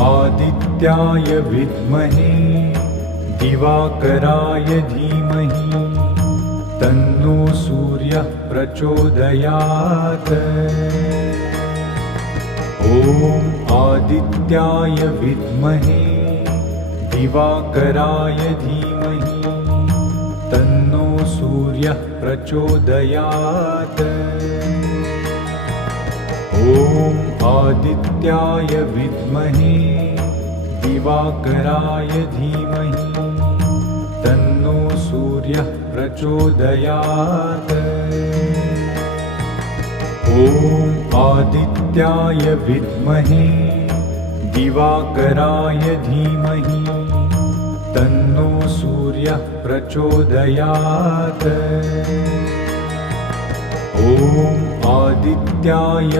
आदित्याय विद्महे दिवाकराय धीमहि तन्नो सूर्यः प्रचोदयात्। ॐ आदित्याय विद्महे दिवाकराय धीमहि तन्नो सूर्यः प्रचोदयात्। ॐ आदित्याय विद्महे दिवाकराय धीमहि तन्नो सूर्यः प्रचोदयात्। ॐ आदित्याय विद्महे दिवाकराय धीमहि तन्नो सूर्यः प्रचोदयात्। ॐ आदित्याय